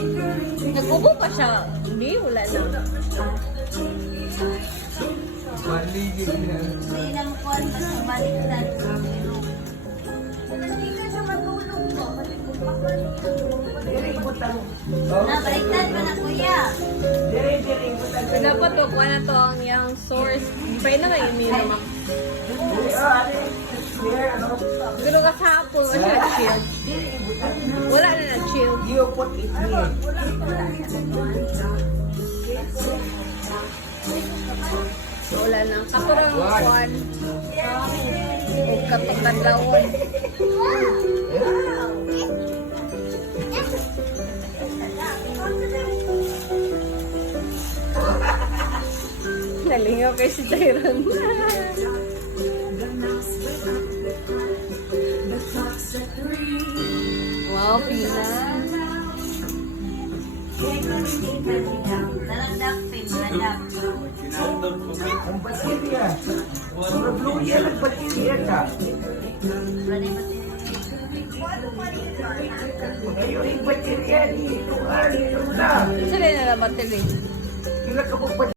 Nagkubo pa siya. Hindi, wala na. Baligid niya. Hindi na mo kuhan, basta baliktad. Hindi ka siya matulog mo. Baliktad pa na kuya. So, dapat to, kuha na to ang yung source. Di pa yun na kayo nila. Pero kasapon, wala na chill. Wala na na-chill. So, wala na. Katurang kuhan. O katutadlawon. Nalingaw kay si Tyron. Wow, pila. Nalandak, pin, nalandak. Ang baterya. Ang blue yan, ang baterya ka. Ngayon yung baterya dito. Dito na. Sila na naman, Tilly. Kailan ka